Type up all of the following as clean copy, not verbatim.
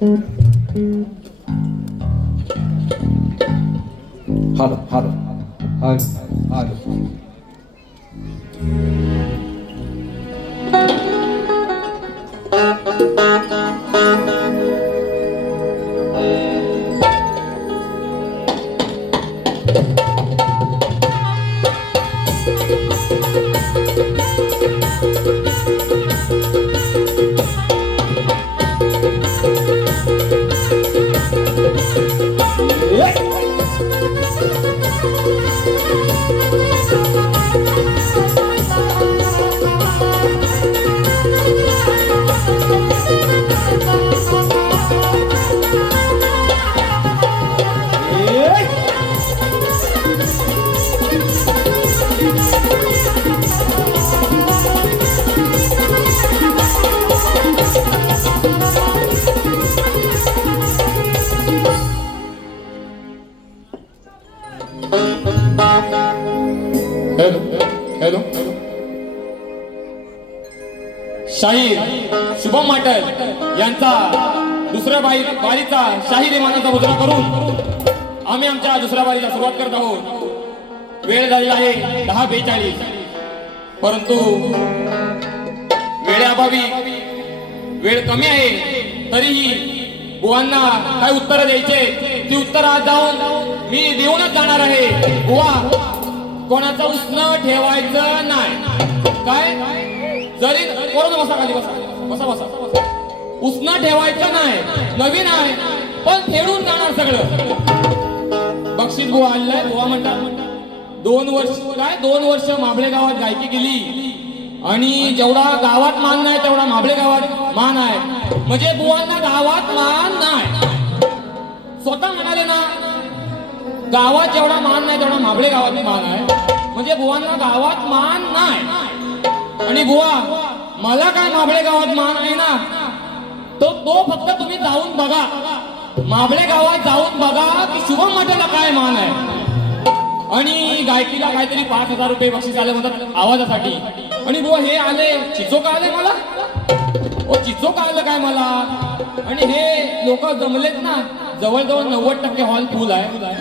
Hello hello hello hello hello hello शाहीर शुभम माटल यांचा दुसऱ्या बारीचा शाहीर मानाचा मुजरा करून आम्ही आमच्या दुसऱ्या बारीला सुरुवात करत आहोत. वेळ झालेला आहे 10:42, परंतु वेळेअभावी वेळ कमी आहे तरीही बुवांना काय उत्तर द्यायचे ती उत्तर आज जाऊन मी देऊनच जाणार आहे. बुवा कोणाचं उसनं ठेवायचं नाही. काय जरी कोरोना बसा खाली बसा बसा बसा उसनं ठेवायचं नाही. नवीन आहे पण फेडून जाणार सगळं. बक्षीस बुवा आलाय. बुवा म्हणतात 2 वर्ष माबळे गावात गायकी केली आणि जेवढा गावात मान नाही तेवढा माबळे गावात मान आहे. म्हणजे बुवांना गावात मान नाही. स्वतः म्हणाले ना गावात जेवढा मान नाही तेवढा माबळे गावात मान आहे. म्हणजे बुवांना गावात मान नाही. आणि बुवा मला काय माबळे गावात मान आहे ना तो फक्त तुम्ही जाऊन बघा. माबळे गावात जाऊन बघा की शुभम माटेला काय मान आहे. आणि गायकीला काहीतरी 5,000 रुपये बक्षीस आले म्हणतात आवाजासाठी. आणि बुवा हे आले चिचोका आले मला. चिचोका आलं काय मला. आणि हे लोक जमलेत ना जवळजवळ 90% हॉल फुल आहे.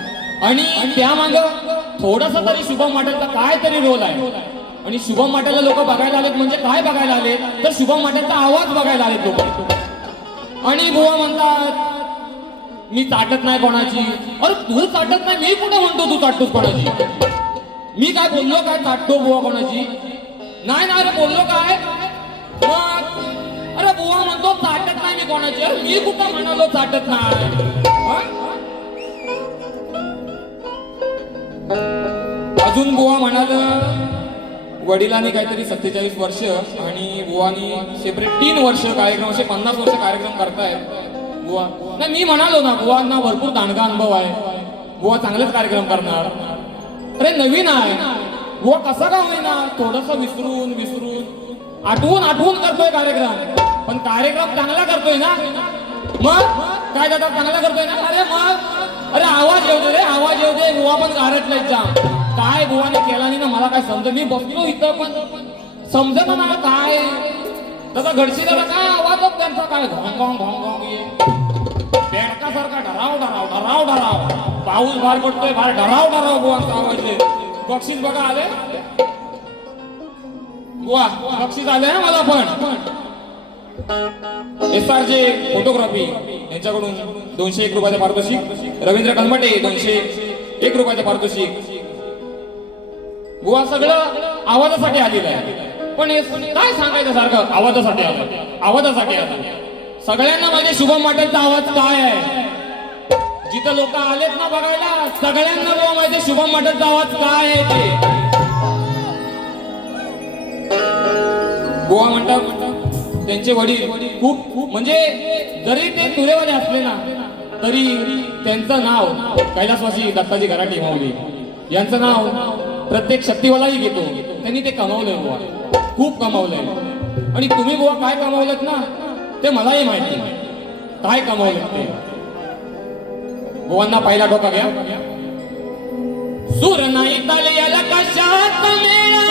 आणि त्या माग थोडासा तरी शुभम माटेलचा काय तरी रोल आहे. आणि शुभम माटेलला लोक बघायला आलेत म्हणजे काय बघायला आले तर शुभम माटेलचा आवाज बघायला आलेत लोक. आणि बुवा म्हणतात मी चाटत नाही कोणाची. अरे तू चाटत नाही मी कुठे म्हणतो तू चाटतोस कोणाची. मी काय बोललो काय चाटतो बुवा कोणाची. नाही ना अरे बोललो काय. अरे बुवा म्हणतो चाटत नाही मी कोणाची. अरे मी कुठं म्हणालो चाटत नाही. अजून बुवा म्हणाल वडिलांनी काहीतरी 47 वर्ष आणि बुवानी सेपरेट 3 वर्ष कार्यक्रम असे 50 वर्ष कार्यक्रम करताय बुवा. नाही मी म्हणालो ना बुवांना भरपूर दांडगा अनुभव आहे. बुवा चांगलेच कार्यक्रम करणार. अरे नवीन आहे बुवा कसा का होईना थोडस विसरून आठवून करतोय कार्यक्रम. पण कार्यक्रम चांगला करतोय ना. मग काय दादा चांगला करतोय ना. अरे आवाज येऊ दे रे आवाज येऊ दे. बुवा पण गारटलाय जाम. काय बुवाने केला नाही ना मला काय समज. मी बसलो इथं पण समजत ना काय त्याचा घडशी दादा काय आवाज त्यांचा काय घोंग घोंग घोंग घोंग बेडकासारखा डराव. पाऊस बाहेर पडतोय बाहेर डराव बुवांचा आवाज. बक्षीस बघा आले बुवा बक्षीस आले ना मला पण. SRJ फोटोग्राफी यांच्याकडून 201 रुपयाचं पारितोषिक. रवींद्र कलमटे 201 रुपयाचं पारितोषिक. बुवा सगळं आवाजासाठी आलेलं आहे. पण काय सांगायचं सारखं आवाजासाठी आलं. सगळ्यांना माझे शुभम माटेलचा आवाज काय आहे. जिथं लोक आलेत ना बघायला सगळ्यांना बुवा माझे शुभम माटेलचा आवाज काय आहे ते. बुवा म्हणतात त्यांचे वडील खूप म्हणजे जरी ते तुरेवाले असले ना तरी त्यांचं नाव कैलासवासी दत्ताजी घराटे माऊली यांचं नाव प्रत्येक शक्तीवालाही घेतो. त्यांनी ते कमावलंय बुवा. खूप कमावलंय. आणि तुम्ही बुवा काय कमावलत ना ते मलाही माहिती काय कमावलं ते. बुवांना पहिला टोका घ्या. सूर नाही ताले याला कशात मेळा.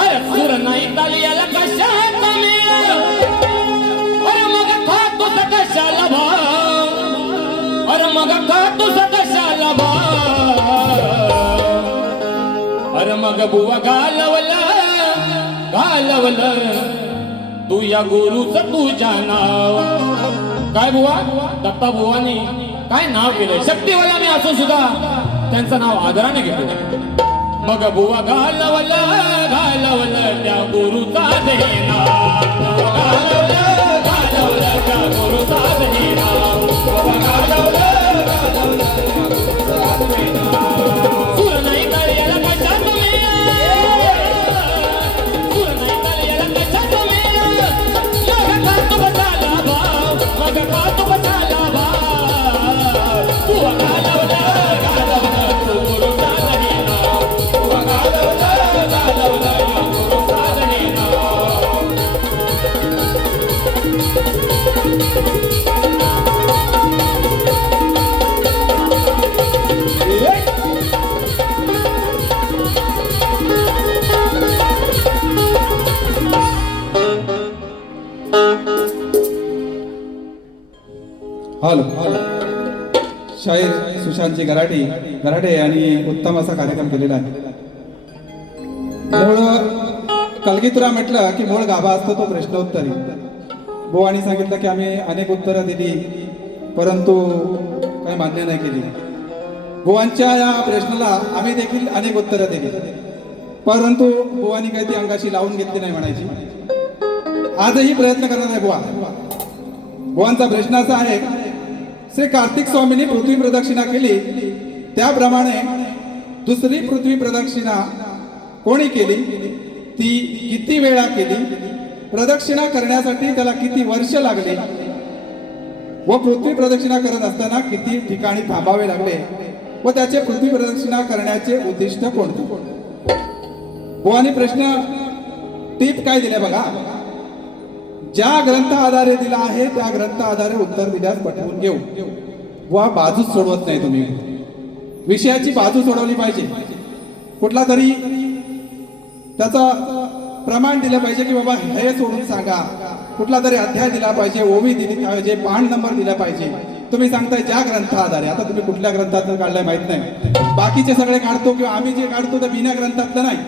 अरे सूर नाही ताले बुवा घालवलं तू या गुरुच तुझ्या नाव. काय बुवा दत्ता बुवानी काय नाव केलं, शक्तीवाला मी असून सुद्धा त्यांचं नाव आदराने घेतो. मग बुवा घालवलं त्या गुरुचा देना, घालवलं त्या गुरुचा देना, सूर नाही तळ्याला कशा तुम्ही, सूर नाही तळ्याला कशा तुम्ही, मग का तू बसाला भाव, मग का तू बसाला भाव. बुवा घालवलं तू गुरुचा देना, बुवा घालवलं गुरुचा देना. हॅलो शाहीर सुशांतजी गराडे यांनी उत्तम असा कार्यक्रम केलेला आहे. मूळ कलगीतुरा म्हटलं की मूळ गाभा असतो तो प्रश्नोत्तरी. बुवानी सांगितलं की आम्ही अनेक उत्तरं दिली परंतु काही मान्य नाही केली. बुवांच्या या प्रश्नाला आम्ही देखील अनेक उत्तरं दिली परंतु बुवानी काही ती अंगाशी लावून घेतली नाही म्हणायची. आजही प्रयत्न करणार आहे बुवा. बुवांचा प्रश्न असा आहे, श्री कार्तिक स्वामींनी पृथ्वी प्रदक्षिणा केली त्याप्रमाणे दुसरी पृथ्वी प्रदक्षिणा कोणी केली, ती किती वेळा केली, प्रदक्षिणा करण्यासाठी त्याला किती वर्ष लागले व पृथ्वी प्रदक्षिणा करत असताना किती ठिकाणी थांबावे लागले व त्याचे पृथ्वी प्रदक्षिणा करण्याचे उद्दिष्ट कोणते. बुवानी प्रश्न टीप काय दिले बघा, ज्या ग्रंथ आधारे दिला आहे त्या ग्रंथ आधारे उत्तर दिल्यास पटवून घेऊ. बुवा बाजूच सोडवत नाही तुम्ही, विषयाची बाजू सोडवली पाहिजे. कुठला तरी त्याचा प्रमाण दिलं पाहिजे की बाबा हे सोडून सांगा, कुठला तरी अध्याय दिला पाहिजे, ओवी दिली पाहिजे, पान नंबर दिला पाहिजे. तुम्ही सांगताय ज्या ग्रंथ आधारे, आता तुम्ही कुठल्या ग्रंथातून काढलाय माहित नाही. बाकीचे सगळे काढतो किंवा आम्ही जे काढतो ते बिना ग्रंथातलं नाही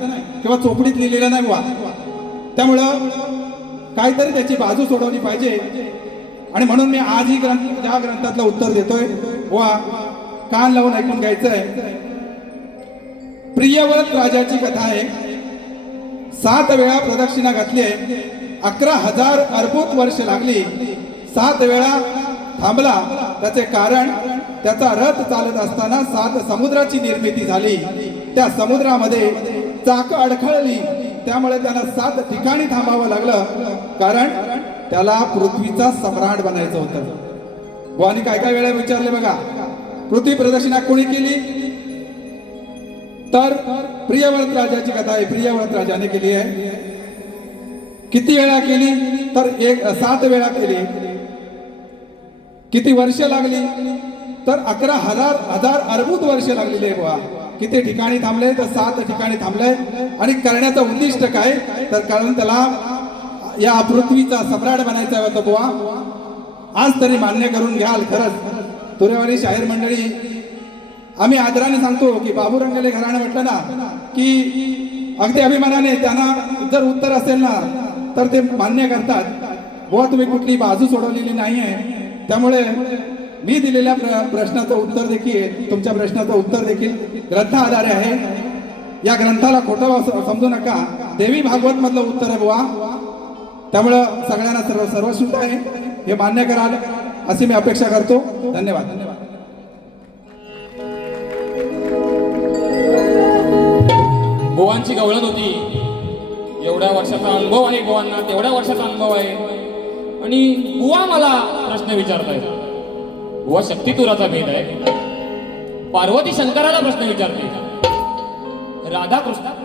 किंवा चोपडीत लिहिलेलं नाही बुवा. त्यामुळं काहीतरी त्याची बाजू सोडवली पाहिजे आणि म्हणून मी आज ही ज्या ग्रंथातलं उत्तर देतोय बुवा कान लावून ऐकून घ्यायचंय. प्रियव्रत राजाची कथा आहे. 7 वेळा प्रदक्षिणा घातली आहे, 11,000 अर्बुत वर्ष लागली. 7 वेळा थांबला. त्याचे कारण त्याचा रथ चालत असताना 7 समुद्राची निर्मिती झाली. त्या समुद्रामध्ये चाक अडखळली त्यामुळे त्याला 7 ठिकाणी थांबावं लागलं, कारण त्याला पृथ्वीचा सम्राट बनायचं होतं. बुवानी काय काय वेळा विचारले बघा, पृथ्वी प्रदक्षिणा कोणी केली, तर प्रियव्रत राजाची कथा आहे. प्रियव्रत राजाने केली आहे. किती वेळा केली, तर 7 वेळा केली. किती वर्ष लागली, तर 11,000 अर्बुत वर्ष लागलेली आहे बुवा. किती ठिकाणी थांबले, तर 7 ठिकाणी थांबले. आणि करण्याचं उद्दिष्ट काय, तर कारण त्याला या पृथ्वीचा सम्राट बनायचा होता बुवा. आज तरी मान्य करून घ्याल. खरंच तुरेवाडी शाहीर मंडळी आम्ही आदराने सांगतो की बाबू रंगले घराणं म्हटलं ना की अगदी अभिमानाने त्यांना जर उत्तर असेल ना तर ते मान्य करतात. बुवा तुम्ही कुठली बाजू सोडवलेली नाहीये. त्यामुळे मी दिलेल्या प्रश्नाचं उत्तर देखील, तुमच्या प्रश्नाचं उत्तर देखील ग्रंथ आधारे आहे. या ग्रंथाला खोटं समजू नका. देवी भागवत मधलं उत्तर आहे बुवा. त्यामुळं सगळ्यांना सर्वश्रुत आहे हे मान्य कराल अशी मी अपेक्षा करतो. धन्यवाद. बुवांची गवळण होती. एवढ्या वर्षाचा अनुभव आहे बुवांना, तेवढ्या वर्षाचा अनुभव आहे. आणि बुवा मला प्रश्न विचारतायत. बुवा शक्तितुराचा भेद आहे. पार्वती शंकराला प्रश्न विचारते,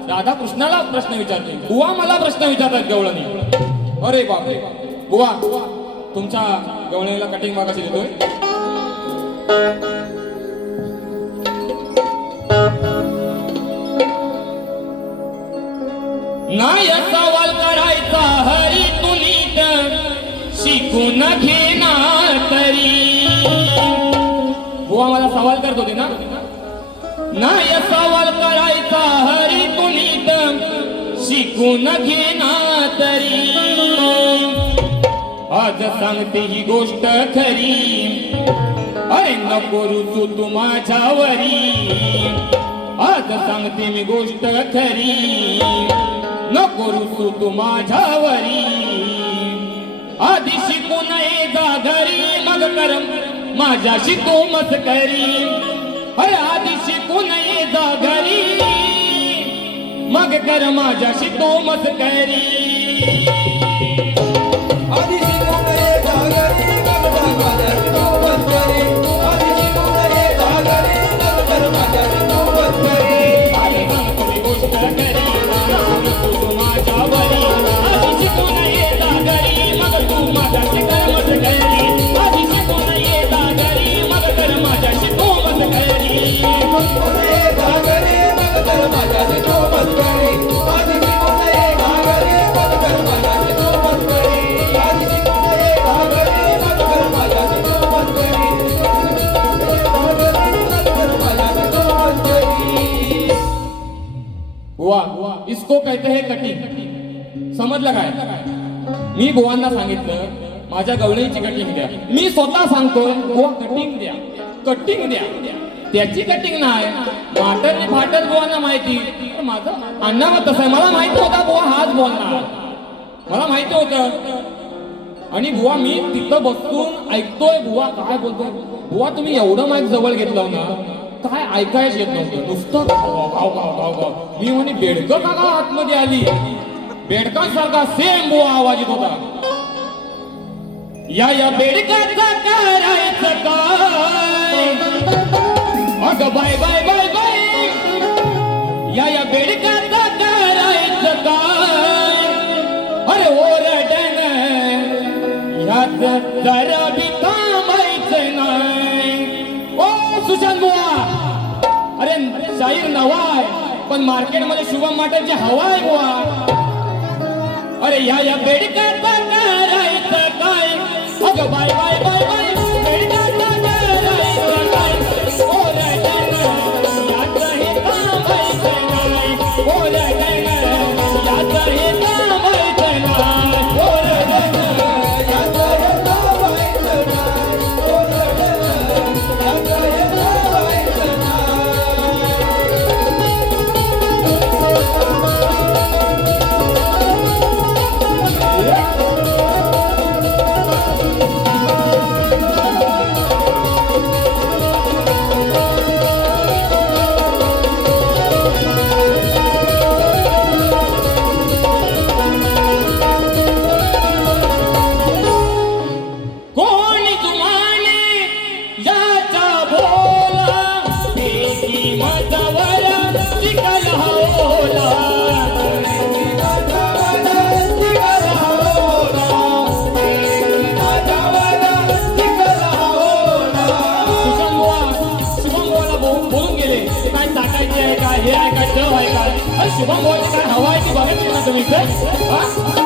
राधाकृष्णाला प्रश्न विचारते. बुवा मला प्रश्न विचारतात गवळणी. अरे बापरे. बुवा तुमच्या गवळणीला कटिंग मागाशी देतोय. नाही सवाल करायचा हरी तू नीट शिकून घेणार तरी. बुवा मला सवाल करत होते ना. नाही सवाल करायचा हरी तू नीट शिकून घेना तरी आज सांगते ही गोष्ट खरी अरे नको रुचू तू माझ्यावरी आज सांगते मी गोष्ट खरी नको रुचू तू माझ्यावरी आधी शिकू नये जा घरी मग कर माझ्याशी तू मस्करी अरे आधी शिकू नये जा घरी मग कर माझ्याशी तू मस्करी आधी शिकून ये जागरी मग कर माझ्याशी तू मस्करी आधी शिकून ये जागरी मग कर माझ्याशी तू मस्करी आधी सांगतो मी गोष्ट खरी नको तू माझ्यावरी आधी शिकू नये जा घरी मग तू माझ्याशी कर मस्करी आधी शिकू नये जा घरी मग कर माझ्याशी तू मस्करी शिकून ये जागरी मग कर माझ्याशी तू मस्करी आधी शिकून ये जागरी मग कर माझ्याशी तू मस्करी आधी शिकून ये जागरी मग कर माझ्याशी तू मस्करी मग कर माझ्याशी तू मस्करी बुवा इसको कहते हैं कटिंग समजलं काय मी बुवांना सांगितलं माझ्या गवळीची कटिंग द्या मी स्वतः सांगतोय बुवा कटिंग द्या कटिंग द्या त्याची कटिंग नाही माटरने फाटल बुवांना माहिती पण माझं अण्णावर तसं आहे मला माहिती होता बुवा हाच बोलणार मला माहिती होतं आणि बुवा मी तिथं बसून ऐकतोय बुवा काय बोलतोय बुवा तुम्ही एवढं माईक जवळ घेतलं ना काय ऐकायच येत नव्हतं नुसतं गाव गाव गाव गाव गाव मी म्हणे बेडकं काका आतमध्ये आली बेडकांसारखा सेम बुवा आवाज येत होता या बेडकाचा करायचं काय अगं बाय बाय बाय बाय या बेडकाचा करायचं काय अरे ओरडण यात जरा बी थांबायचं नाही ओ सुशांत बुवा अरे शाहीर नवा आहे पण मार्केटमध्ये शुभम माटरची हवा आहे बुवा अरे या बेडकाचा करायचं काय अगं बाय बाय बाय बाय बेडकाचा करायचं काय ओरडण यात हे थांबायचं नाही ओरडण यात हे थांबायचं नाही ओरडण कोणी जुमाने याचा भोला एकी मतावर चिकल होला शुभम बुवाला बोलून गेले ते काय टाकायचे आहे का हे आहे का डव आहे का अरे शुभम बुवाची काय हवा आहे ती बघायची ना तुम्ही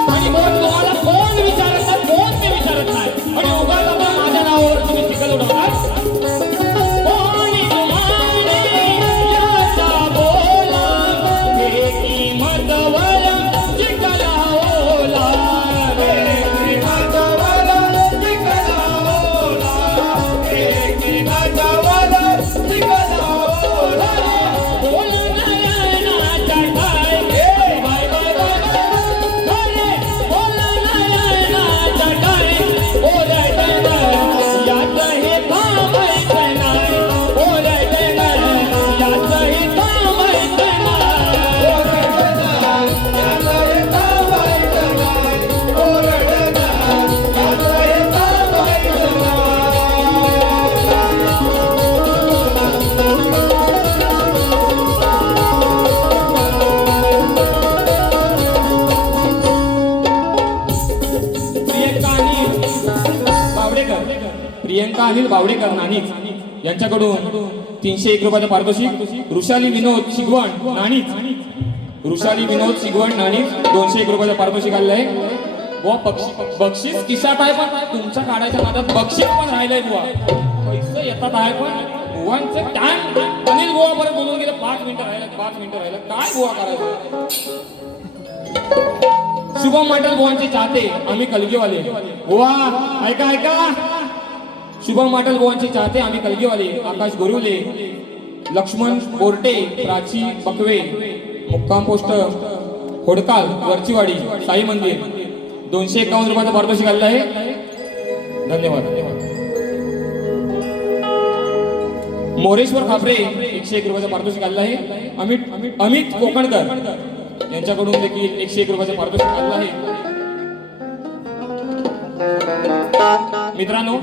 आणि मग तुम्हाला कोण विचारत नाही कोण ते विचारत नाही आणि उगाच आता माझ्या नावावर तुम्ही चिकल उडवता कोणी जुमाने याचा बोला एकी मतावर चिकल होला प्रियंका अनिल बावडेकर नाणीच यांच्याकडून 301 रुपयाचं पारितोषिक वृषाली विनोद शिगवण नाणीच वृषाली विनोद शिगवण नाणीच 201 रुपयाचं पारितोषिक आलंय बुवा. बक्षीस खिशात आहे पण तुमच्या काढायच्या नादात बक्षीस पण राहिलंय बुवा. पैसे येतात आहे पण बुवांचं टाइम अनिल बुवा परत बोलून गेलं 5 मिनिटं राहिलं काय बुवा करायचं शुभम माटल बुवांचे चाहते आम्ही कलगीवाले. बुवा ऐका ऐका. शुभम माटल बुवांचे चाहते आम्ही कलगीवाले. आकाश गोरिवले, लक्ष्मण बोर्टे, प्राची बकवे, मुक्काम पोस्ट होडकाल, वरचीवाडी, साई मंदिर 251 रुपयाचं पारितोषिक आलेलं आहे. धन्यवाद. मोरेश्वर खापरे 101 रुपयाचं पारितोषिक आलेलं आहे. अमित कोकणकर यांच्याकडून देखील 101 रुपयाचं पारितोषिक आलेलं आहे. मित्रांनो,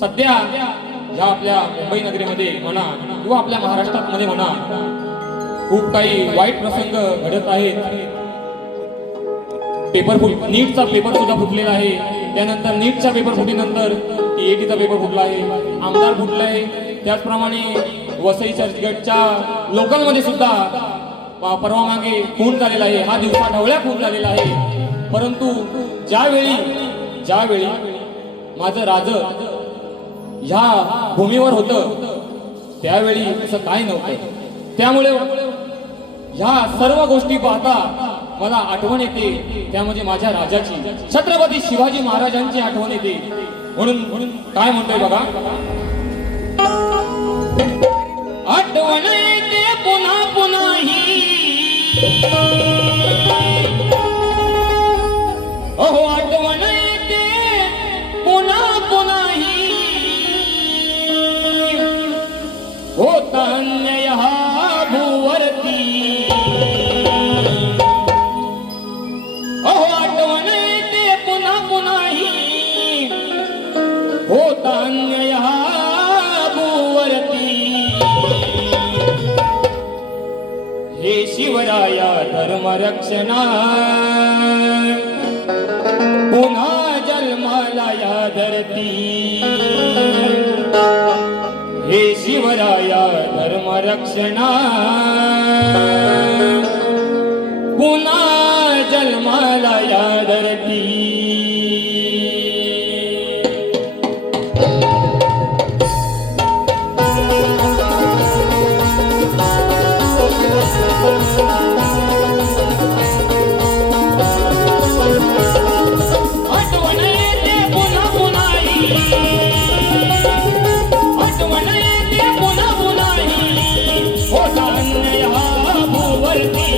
सध्या ह्या आपल्या मुंबई नगरीमध्ये म्हणा किंवा आपल्या महाराष्ट्रात मध्ये म्हणा खूप काही वाईट प्रसंग घडत आहेत. नीटचा पेपर सुद्धा फुटलेला आहे. त्यानंतर नीटच्या पेपर फुटीनंतर टीएटीचा पेपर फुटला आहे, आमदार फुटला आहे. त्याचप्रमाणे वसई चर्चगेटच्या लोकलमध्ये सुद्धा परवा मागे खून झालेला आहे. हा दिवसा ढवळ्या खून झालेला आहे. परंतु ज्यावेळी माझं राज ह्या भूमीवर होतं त्यावेळी असं काय नव्हतं. त्यामुळे ह्या सर्व गोष्टी पाहता मला आठवण येते, त्या म्हणजे माझ्या राजाची, छत्रपती शिवाजी महाराजांची आठवण येते. म्हणून काय म्हणतोय बघा. आठवण येते पुन्हा पुन्हा ही, अहो आठवण येते पुन्हा पुन्हा ही, होता अन्याय हा भूवरती. अहो आठवण येते पुन्हा पुन्हा ही, होता अन्याय हा भूवरती. हे शिवराया धर्मरक्षणा पुन्हा जन्माला या धरती. हे शिवराया धर्मरक्षणा पुन्हा जन्माला या धरती. आठवण येते पुन्हा पुन्हा ही, आठवण येते पुन्हा पुन्हा ही, होता अन्याय हा भूवरती.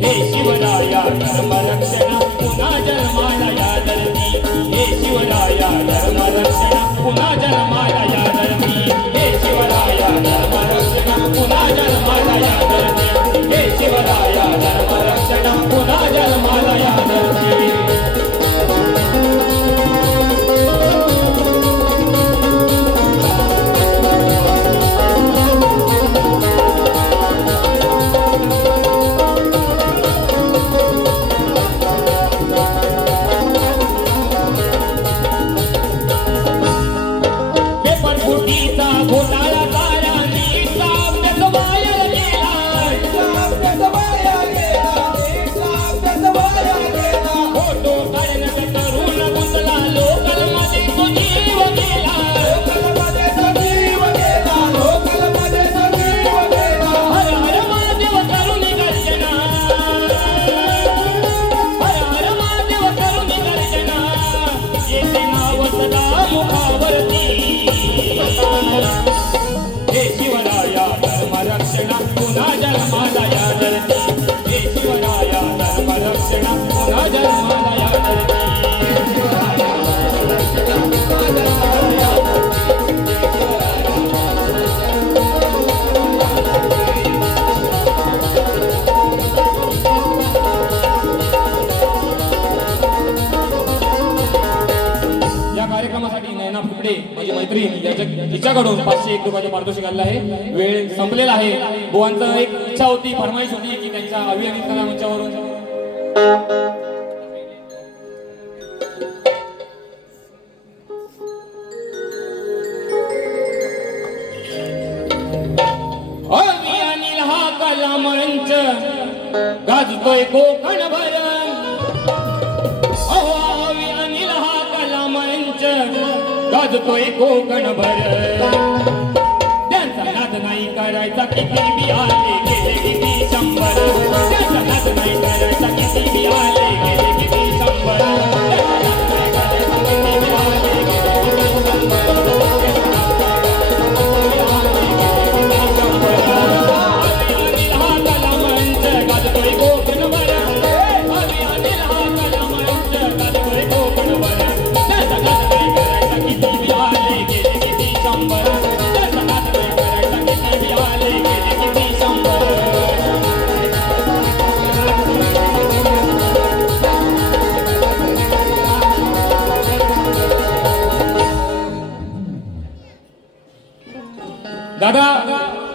हे शिवराया धर्मरक्षणा पुन्हा जन्माला या धरती. हे शिवराया धर्मरक्षणा पुन्हा जन्माला या धरती. हे शिवराया धर्मरक्षणा पुन्हा जन्माला या धरती. हे शिवराया धर्मरक्षणा पुन्हा जन्माला या धरती. पेपर फुटीचा घोटाळा सारा नीटचा अभ्यास वाया गेला. फोटो काढण्याचा तरुण गुंतला, लोकलमध्ये तो जीव गेला. हर हर महादेव करुणी गर्जना, हर हर महादेव करुणी गर्जना, येते नाव सदा मुखावरती. हे शिवराया धर्मरक्षणा पुन्हा जन्माला या धरती. हे शिवराया धर्मरक्षणा पुन्हा जन्माला या धरती. या कार्यक्रमासाठी नैना फुकडे माझी मैत्रीण तिच्याकडून 501 रुपयाचे पारितोषिक आलेलं आहे. वेळ संपलेला आहे. बुवांचं एक इच्छा होती, फरमाईश होती की त्यांच्या अभियानित कला मंचावरून अभियानिल हा कला मंच गाजतोय कोकणभर. गाजतोय कोकणभर. त्यांचा नाद नाही करायचा, किती बी आले गेले किती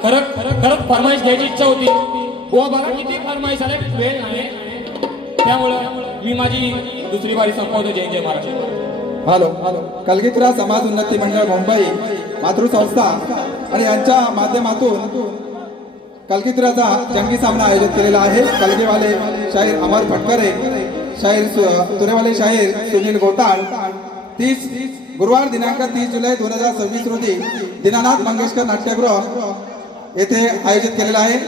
खरंच फरमाईश घ्यायची इच्छा होती बुवा. बघा किती फरमाईश आले, वेळ नाही. त्यामुळं मी माझी दुसरी बारी संपवतो. जय जय महाराष्ट्र. हॅलो. कलगीतुरा समाज उन्नती मंडळ मुंबई मातृसंस्था आणि यांच्या माध्यमातून कलगीतुराचा जंगी सामना आयोजित केलेला आहे. कलगीवाले शाहीर अमर फटकरे, तुरेवाले शाहीर सुनील गोताळ. 30 गुरुवार दिनांक 30 जुलै 2026 रोजी दीनानाथ मंगेशकर नाट्यगृह येथे आयोजित केलेला आहे.